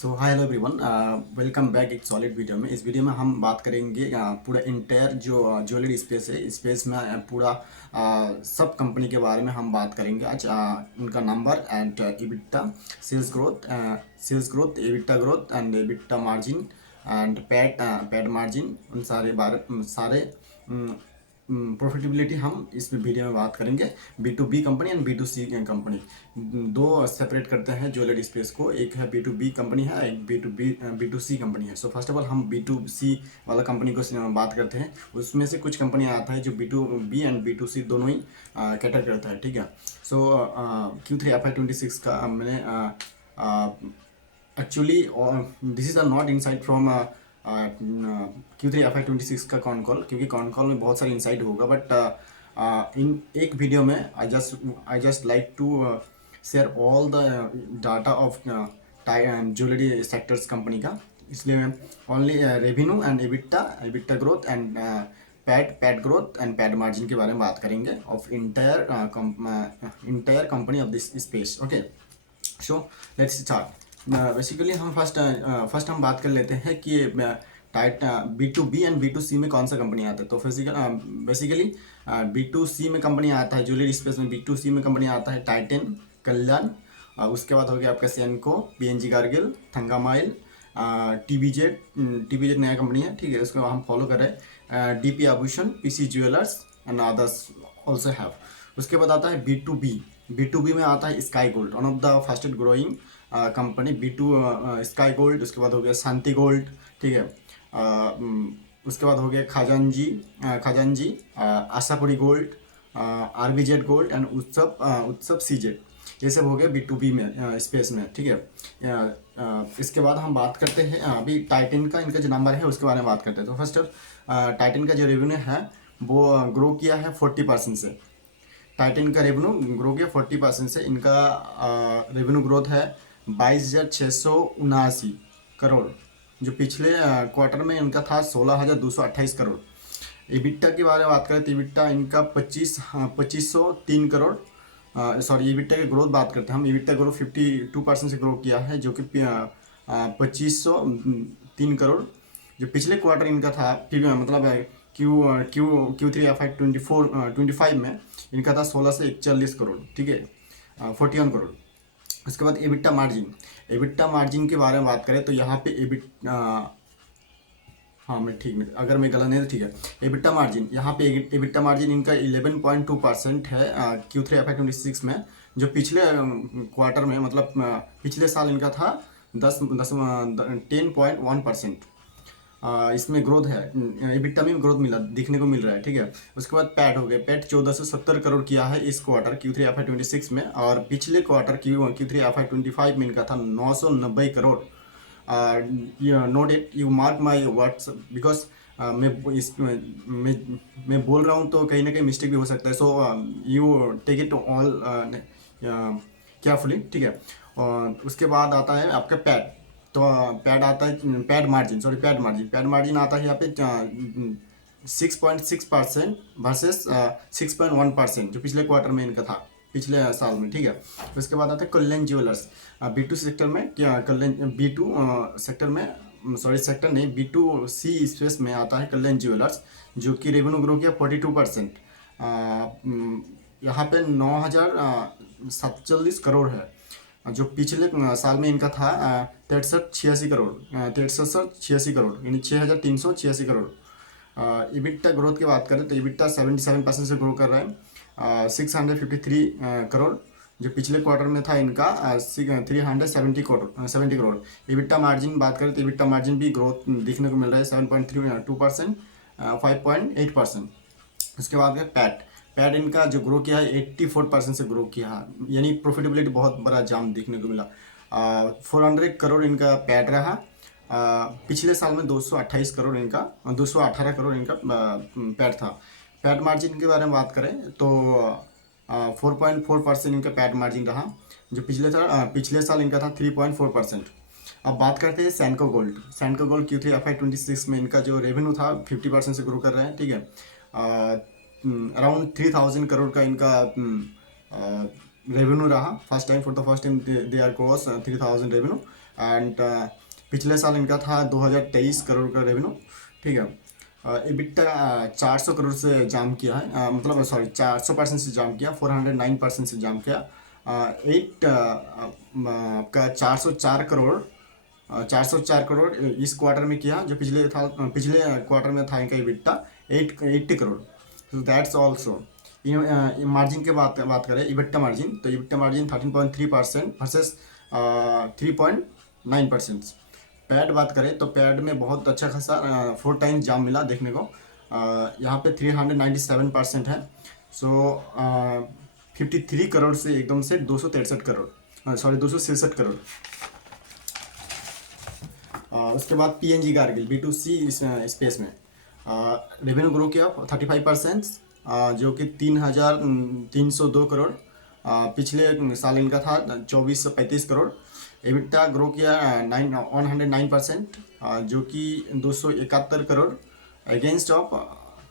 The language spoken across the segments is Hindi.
सो hi hello everyone, welcome back एक सॉलिड वीडियो में। इस वीडियो में हम बात करेंगे पूरा इंटायर जो ज्वेलरी स्पेस है, स्पेस में पूरा सब कंपनी के बारे में हम बात करेंगे आज। उनका number and EBITDA, sales growth, EBITDA growth and EBITDA margin and PAT margin, उन सारे प्रॉफिटेबिलिटी हम इस वीडियो में बात करेंगे। B2B company and B2C company, दो सेपरेट करते हैं ज्वेलरी स्पेस को। एक है B2B कंपनी है, एक B2C कंपनी है। सो फर्स्ट ऑफ ऑल हम B2C वाला कंपनी को बात करते हैं। उसमें से कुछ कंपनी आता है जो B2B एंड B2C दोनों ही कैटर करता है, ठीक है। सो Q3 FY26 का मैंने actually this is are not insight from Q3 FY26 का कॉन कॉल, क्योंकि कॉन कॉल में बहुत सारे इनसाइट होगा, बट इन एक वीडियो में I just like to share all the data of jewellery sectors company का। इसलिए मैं only revenue and EBITDA growth and PAT growth and PAT margin के बारे में बात करेंगे of entire company of this space. Okay, so let's start. Basically हम फर्स्ट हम बात कर लेते हैं कि टाइट B2B एंड B2C में कौन सा कंपनी आता है। तो बेसिकली B2C में कंपनी आता है, ज्वेलरी स्पेस में B2C में कंपनी आता है टाइटन, कल्याण, उसके बाद हो गया आपका सेनको, PNG कारगिल, थंगामाइल, TBZ नया कंपनी है, ठीक है, उसको हम फॉलो कर रहे हैं। DP आभूषण, PC jewellers and others also have. उसके बाद आता है B2B में आता है sky gold, one of the fastest growing company sky gold. उसके बाद हो गया शांति गोल्ड, ठीक है। उसके बाद हो गया Khazanchi, Ashapuri gold, RBZ gold and Utsav CZ। ये सब हो गया B2B में स्पेस में, ठीक है। इसके बाद हम बात करते हैं अभी टाइटन का, इनका जो नंबर है उसके बारे में बात करते हैं। तो फर्स्ट टाइटन का जो रेवेन्यू है वो ग्रो किया है 40% से। टाइटन का रेवेन्यू ग्रो किया 40% से। इनका रेवेन्यू ग्रोथ है 22,679 करोड़, जो पिछले क्वार्टर में इनका था 16,228 करोड़। EBITDA के बारे में बात करें तो EBITDA इनका 2503 करोड़, सॉरी EBITDA की ग्रोथ बात करते हैं हम। EBITDA ग्रोथ 52% से ग्रो किया है, जो कि 2503 करोड़, जो पिछले क्वार्टर इनका था, मतलब Q3 FY25 में इनका था 16 से 41 करोड़, ठीक है, 41 करोड़। उसके बाद EBITDA मार्जिन के बारे में बात करें तो यहाँ पे अगर मैं गलत नहीं तो ठीक है। EBITDA मार्जिन, यहाँ पे EBITDA मार्जिन इनका 11.2% है Q3 FY26 में, जो पिछले क्वार्टर में, मतलब पिछले साल इनका था 10.1%। इसमें ग्रोथ है, EBITDA में ग्रोथ दिखने को मिल रहा है, ठीक है। उसके बाद पैट हो गया, पैट 1470 करोड़ किया है इस क्वार्टर Q3 FY26 में, और पिछले क्वार्टर Q3 FY25 में इनका था 990 crore. Note it, you mark my words, because मैं बोल रहा हूँ तो कहीं ना कहीं मिस्टेक भी हो सकता है। So you take it all carefully, ठीक है। और उसके बाद आता है आपका पैड। तो पैड आता है, पैड मार्जिन आता है यहाँ पे 6.6% वर्सेस 6.1%, जो पिछले क्वार्टर में इनका था, पिछले साल में, ठीक है। उसके बाद आता है कल्याण ज्वेलर्स। B2 सेक्टर में क्या, कल्याण B2 सेक्टर में, सॉरी सेक्टर नहीं, B2C स्पेस में आता है कल्याण ज्वेलर्स, जो कि रेवेन्यू ग्रो किया 42%। यहाँ पे 9,047 करोड़ है, जो पिछले साल में इनका था 6386 करोड़, यानी 6,386 करोड़। EBITDA ग्रोथ की बात करें तो EBITDA 77% से ग्रो कर रहा है, 653 करोड़, जो पिछले क्वार्टर में था इनका 370 करोड़। EBITDA मार्जिन बात करें तो EBITDA मार्जिन भी ग्रोथ दिखने को मिल रहा है 7.32%, 5.8%। उसके बाद पैट इनका जो ग्रो किया है 84% से ग्रो किया है, यानी प्रॉफिटेबिलिटी बहुत बड़ा जाम दिखने को मिला। 400 करोड़ इनका पैट रहा। पिछले साल में 228 करोड़ इनका, 218 करोड़ इनका पैट था। पैट मार्जिन के बारे में बात करें तो 4.4% इनका पैट मार्जिन रहा, जो पिछले साल इनका था 3.4%। अब बात करते हैं सैनको गोल्ड Q3 FY26 में इनका जो रेवेन्यू था 50% से ग्रो कर रहे हैं, ठीक है। अराउंड 3,000 करोड़ का इनका रेवेन्यू रहा, first time they are cross 3,000 revenue. And पिछले साल इनका था 2023 करोड़ का रेवेन्यू, ठीक है। EBITDA 400 करोड़ से जाम किया है, मतलब सॉरी 400% से जाम किया, 409% से जाम किया। आपका 404 करोड़ इस क्वार्टर में किया, जो पिछले क्वार्टर में था इनका EBITDA 80 करोड़। तो दैट्स ऑल्सो मार्जिन के बात करें, EBITDA मार्जिन, तो EBITDA मार्जिन 13.3% वर्सेस 3.9%। पैड बात करें तो पैड में बहुत अच्छा खासा 4 टाइम्स जाम मिला देखने को। यहाँ पे 397% है। सो 53 करोड़ से एकदम से 263 करोड़, सॉरी 267 करोड़। उसके बाद PNG कारगिल B2C स्पेस में रेवेन्यू ग्रो किया 35%, जो कि 3,302 करोड़। पिछले साल इनका था 2,435 करोड़। EBITDA ग्रो किया 109%, जो कि 271 crore against of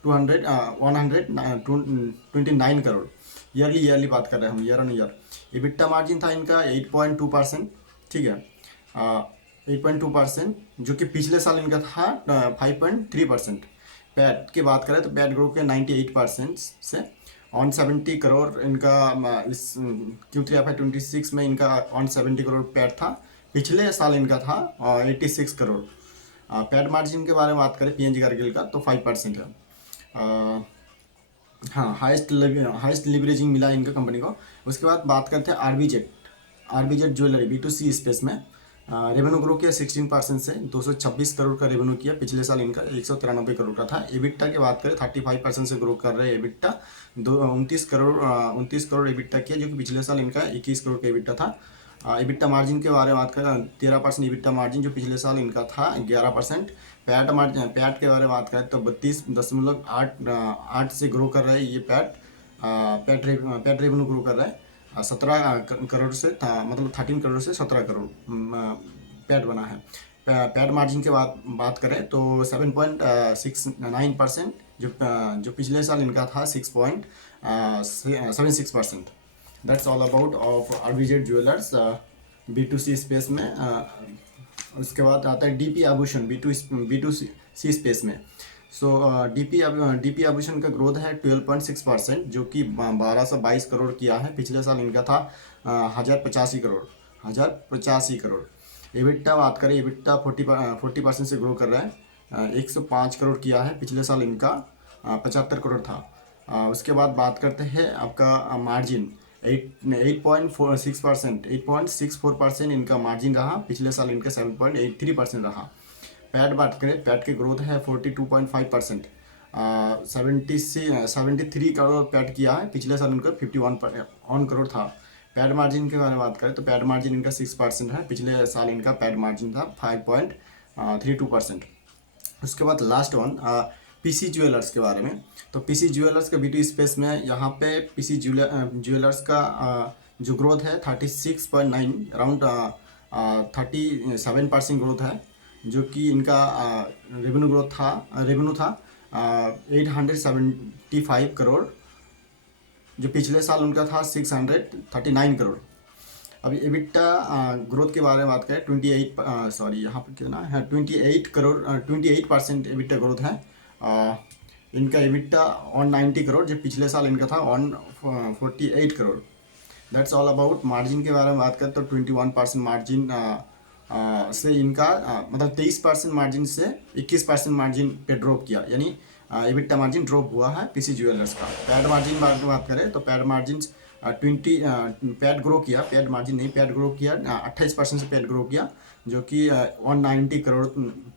129 crore. Yearly बात कर रहे हैं हम, year on year. EBITDA margin था इनका 8.2%, ठीक है, 8.2%, जो कि पिछले साल इनका था 5.3%। पैट की बात करें तो पैट ग्रो के 98% से 170 करोड़ इनका इस Q3 FY26 में इनका 170 करोड़ पैट था। पिछले साल इनका था 86 करोड़। पैट मार्जिन के बारे में बात करें PNG कारगिल का तो 5% है। हाँ, हाईएस्ट लिवरेजिंग मिला इनका कंपनी को। उसके बाद बात करते हैं आरबीजेड ज्वेलरी B2C स्पेस में रेवेन्यू ग्रो किया 16% से 226 करोड़ का रेवेन्यू किया। पिछले साल इनका 193 करोड़ का था। EBITDA की बात करें 35% से ग्रो कर रहे हैं। EBITDA 29 करोड़ EBITDA किया, जो कि पिछले साल इनका 21 करोड़ का EBITDA था। EBITDA मार्जिन के बारे में बात करें 13% EBITDA मार्जिन, जो पिछले साल इनका था 11%। पैट के बारे में बात करें तो 32.8 से ग्रो कर रहे हैं ये पैट रेवेन्यू ग्रो कर रहा है। 17 करोड़ से मतलब 13 करोड़ से 17 करोड़ पैट बना है। पैट मार्जिन के बात करें तो 7.69%, जो पिछले साल इनका था 6.76%। That's all about of RBZ jewellers B2C space में। उसके बाद आता है DP आभूषण B2C स्पेस में। सो DP आभूषण का ग्रोथ है 12.6%, जो कि 1222 करोड़ किया है। पिछले साल इनका था 1085 करोड़। EBITDA बात करें, EBITDA 40% से ग्रो कर रहा है, 105 करोड़ किया है। पिछले साल इनका 75 करोड़ था। उसके बाद बात करते हैं आपका मार्जिन 8.64% इनका मार्जिन रहा। पिछले साल इनका 7.83% रहा। पैट बात करें, पैट की ग्रोथ है 42.5%, 73 करोड़ पैट किया है। पिछले साल इनका 51 करोड़ था। पैट मार्जिन के बारे में बात करें तो पैट मार्जिन इनका 6% है। पिछले साल इनका पैट मार्जिन था 5.32%। उसके बाद लास्ट वन PC ज्वेलर्स के बारे में। तो PC ज्वेलर्स के B2 स्पेस में यहाँ पे PC ज्वेलर्स का जो ग्रोथ है 36.9, अराउंड 37% ग्रोथ है, जो कि इनका रेवेन्यू था 875 करोड़, जो पिछले साल उनका था 639 करोड़। अभी EBITDA ग्रोथ के बारे में बात करें यहाँ पर कितना है 28% EBITDA ग्रोथ है। इनका EBITDA 190 करोड़, जो पिछले साल इनका था 148 crore. That's all about. Margin के बारे में बात करें तो 21% मार्जिन से इनका मतलब 23% मार्जिन से 21% मार्जिन पे ड्रॉप किया, यानी EBITDA मार्जिन ड्रॉप हुआ है PC ज्वेलर्स का। पैड मार्जिन बात करें तो पैड मार्जिन 28% से पैड ग्रो किया, जो कि 190 करोड़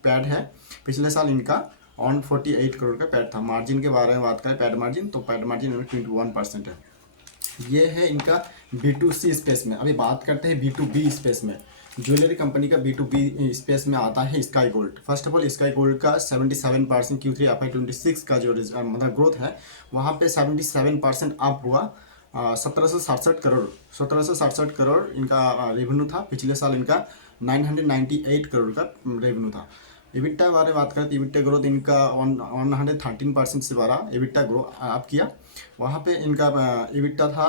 पैड है। पिछले साल इनका 148 करोड़ का पैड था। मार्जिन के बारे में बात करें पैड मार्जिन, तो पैड मार्जिन 21% है। ये है इनका B2C स्पेस में। अभी बात करते हैं B2B स्पेस में। ज्वेलरी कंपनी का B2B स्पेस में आता है sky gold. First of all sky gold का 77% Q3 FY26 का जो मतलब ग्रोथ है, वहाँ पे 77% अप हुआ। 1767 करोड़ इनका रेवेन्यू था। पिछले साल इनका 998 करोड़ का रेवेन्यू था। EBITDA के बारे में बात करें तो EBITDA ग्रोथ इनका 113% से बढ़ा। EBITDA ग्रो अप किया। वहाँ पे इनका EBITDA था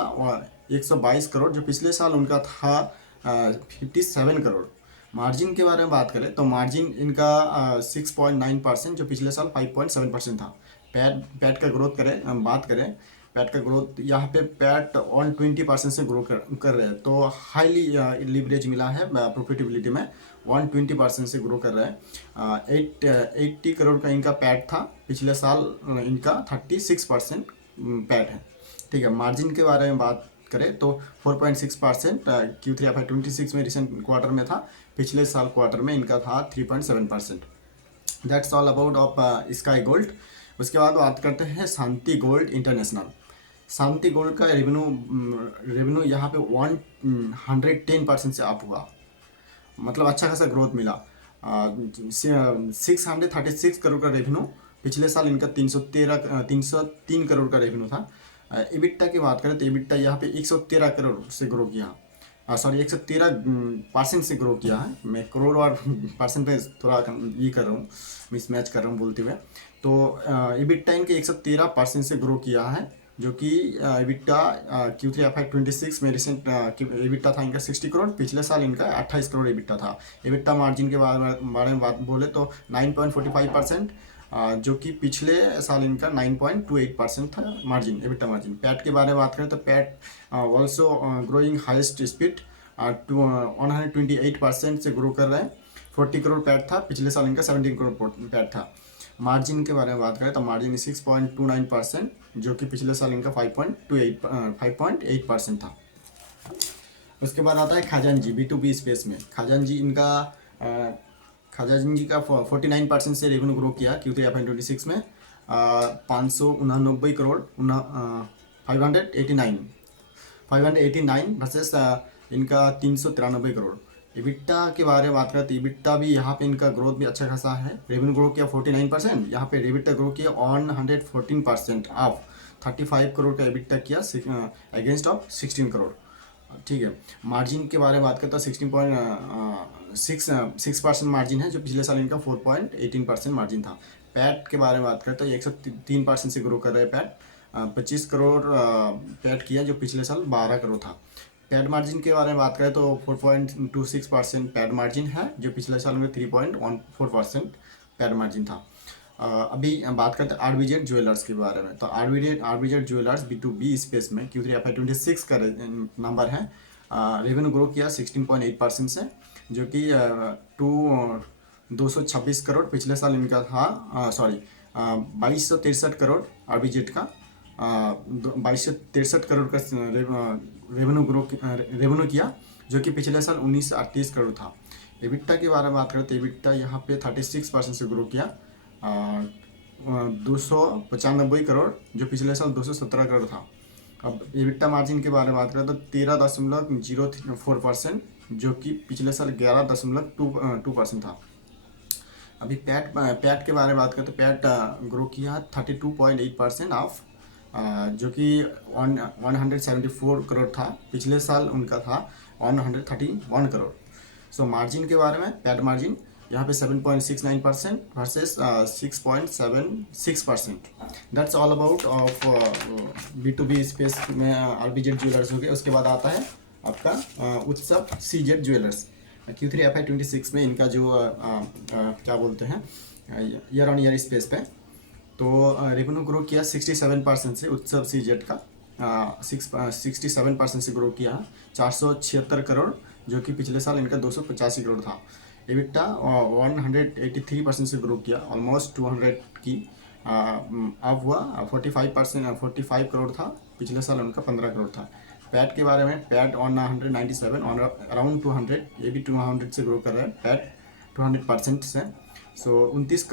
122 करोड़, जो पिछले साल उनका था 57 करोड़। मार्जिन के बारे में बात करें तो मार्जिन इनका 6.9% जो पिछले साल 5.7% था। पैट पैट का ग्रोथ करें बात करें, पैट का ग्रोथ यहाँ पे पैट 120% से ग्रो कर रहे हैं, तो हाईली लिवरेज मिला है प्रॉफिटेबिलिटी में। 120% से ग्रो कर रहे हैं। 80 करोड़ का इनका पैट था, पिछले साल इनका 36% पैट है। ठीक है, मार्जिन के बारे में बात करें तो 4.6% Q3 FY26 में रिसेंट क्वार्टर में था, पिछले साल क्वार्टर में इनका था 3.7%। That's all about of sky gold. उसके बाद बात करते हैं शांति गोल्ड इंटरनेशनल। शांति गोल्ड का रेवेन्यू यहाँ पे 110% से अप हुआ, मतलब अच्छा खासा ग्रोथ मिला। 636 करोड़ का रेवेन्यू, पिछले साल इनका 303 करोड़ का रेवेन्यू था। इबिट्टा की बात करें तो इबिट्टा यहाँ पे 113 करोड़ से ग्रो किया, सॉरी 113% से ग्रो किया है। मैं करोड़ और परसेंटेज थोड़ा ये कर रहा हूँ, मिसमैच कर रहा हूँ बोलते हुए। तो इबिट्टा इनके 113% से ग्रो किया है, जो कि इबिट्टा Q3 FY26 में रिसेंट इबिट्टा था इनका 60 करोड़, पिछले साल इनका 28 करोड़ इबिट्टा था। इबिट्टा मार्जिन के बारे में बात बोले तो 9.45%, जो कि पिछले साल इनका 9.28% था मार्जिन, एबिटा मार्जिन। पैट के बारे में बात करें तो PAT also growing highest speed 128% से ग्रो कर रहे हैं। 40 करोड़ पैट था, पिछले साल इनका 17 करोड़ पैट था। मार्जिन के बारे में बात करें तो मार्जिन 6.29%, जो कि पिछले साल इनका 5.8% था। उसके बाद आता है खजांजी B2B स्पेस में। खजांजी का 49% से रेवेन्यू ग्रो किया Q3 FY26 में, 589 करोड़ 589 वर्सेस इनका 393 करोड़। इबिट्टा के बारे में बात करें तो इबिट्टा भी यहाँ पे इनका ग्रोथ भी अच्छा खासा है। रेवेन्यू ग्रो किया 49%, यहाँ पे इबिट्टा ग्रो किया 114% ऑफ 35 करोड़ का इबिट्टा किया अगेंस्ट ऑफ 16 करोड़। ठीक है, मार्जिन के बारे में बात करते हैं 16.6% मार्जिन है, जो पिछले साल इनका 4.18% मार्जिन था। पैट के बारे में बात करते हैं 103% से ग्रो कर रहे हैं पैट, 25 करोड़ पैट किया, जो पिछले साल 12 करोड़ था। पैट मार्जिन के बारे में बात करें तो 4.26% पैट मार्जिन है, जो पिछले साल में 3.14% पैट मार्जिन था। अभी बात करते हैं आरबीजेड ज्वेलर्स के बारे में। तो आरबीजेड ज्वेलर्स B2B स्पेस में Q3 FY26 का नंबर है। रेवेन्यू ग्रो किया 16.8% से, जो कि 226 करोड़, पिछले साल इनका था 2263 करोड़ आरबीजेड का, 2263 करोड़ का रेवेन्यू किया, जो कि पिछले साल 1938 करोड़ था। एबिट्टा के बारे में बात करें तो एबिट्टा यहाँ पे 36% से ग्रो किया, 295 करोड़, जो पिछले साल 217 करोड़ था। अब एबिट्टा मार्जिन के बारे में बात करें तो 13.04%, जो कि पिछले साल 11.2% था। अभी पैट के बारे में बात करें तो पैट ग्रो किया 32.8% ऑफ, जो कि 174 करोड़ था, पिछले साल उनका था 131 करोड़। सो मार्जिन के बारे में पैट मार्जिन यहाँ पे 7.69% versus 6.76%। That's all about of B2B space में आरबीजेड ज्वेलर्स हो गए। उसके बाद आता है आपका उत्सव सीजेड ज्वेलर्स। Q3 FY26 में इनका जो क्या बोलते हैं ईयर ऑन ईयर स्पेस पे, तो रेवेन्यू ग्रो किया 67% से, उत्सव सीजेड का 67% से ग्रो किया 476 करोड़, जो कि पिछले साल इनका 285 करोड़ था। एबिट्टा 183% से ग्रो किया, ऑलमोस्ट 200 की अब हुआ 45 करोड़ था, पिछले साल उनका 15 करोड़ था। पैट के बारे में पैट 197 ऑन अराउंड 200, ये भी 200 से ग्रो कर रहा है पैट 200% से। सो 29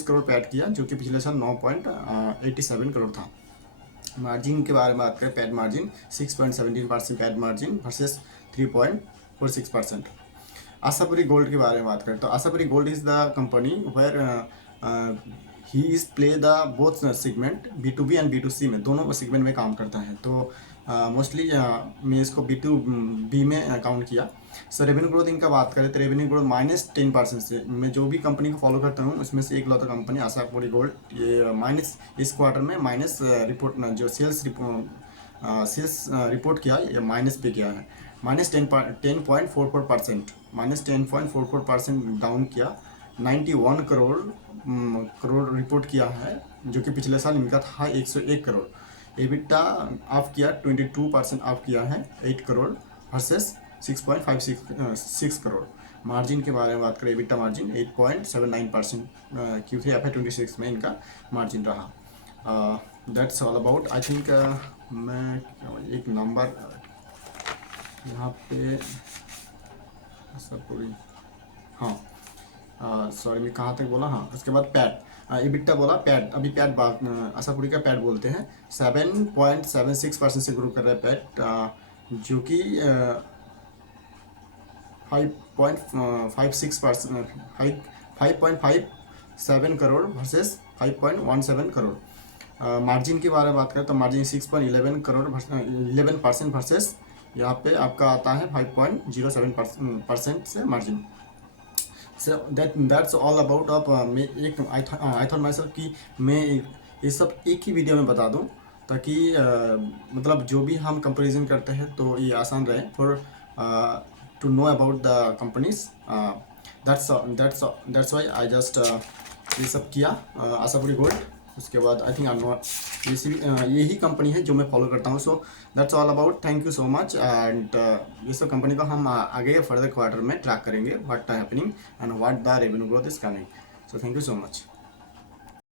करोड़ पैट किया, जो कि पिछले साल 9.87 करोड़ था। मार्जिन के बारे में बात करें, PAT margin 6.17% PAT margin versus 3.46%। Ashapuri gold के बारे में बात करें तो Ashapuri gold is the company where he is play the both segment B2B and B2C में, दोनों सेगमेंट में काम करता है। तो मोस्टली मैं इसको B2B में काउंट किया। सो रेवेन्यू ग्रोथ इनका बात करें तो रेवेन्यू ग्रोथ -10% से, मैं जो भी कंपनी को फॉलो करता हूँ उसमें से एक लौता कंपनी आशापुरी गोल्ड, ये माइनस इस क्वार्टर में माइनस रिपोर्ट जो सेल्स रिपोर्ट किया, ये माइनस पे किया है। -10.44%, -10.44% डाउन किया। 91 करोड़ रिपोर्ट किया है, जो कि पिछले साल इनका था 101 करोड़। एबिटा ऑफ किया 22% ऑफ किया है, 8 करोड़ वर्सेस 6.56 करोड़। मार्जिन के बारे में बात करें, एबिटा मार्जिन 8.79%, Q3 FY26 में इनका मार्जिन रहा। That's all about. I think मैं एक नंबर यहाँ पे सब पूरी, हाँ सॉरी मैं कहाँ तक बोला, हाँ उसके बाद पैट, एबिटा बोला, पैट अभी पैट बात आशापुरी का पैट बोलते हैं। 7.76% से ग्रो कर रहा है पैट, जो कि 5.56%, 5.57 करोड़ वर्सेस 5.17 करोड़। मार्जिन के बारे में बात करें तो मार्जिन 6.11 करोड़ 11% वर्सेस यहाँ पे आपका आता है 5.07% से margin. So that's all about. अब मैं एक आई थॉट माई सेल्फ कि मैं ये सब एक ही वीडियो में बता दूं, ताकि मतलब जो भी हम कंपैरिजन करते हैं तो ये आसान रहे for to know about the companies. That's why I just ये सब किया, आशापुरी गोल्ड। उसके बाद आई थिंक यही कंपनी है जो मैं फॉलो करता हूँ। So that's all about, thank you so much. And ये सब कंपनी को हम आगे फर्दर क्वार्टर में ट्रैक करेंगे, what happening and what the revenue growth is coming. So thank you so much.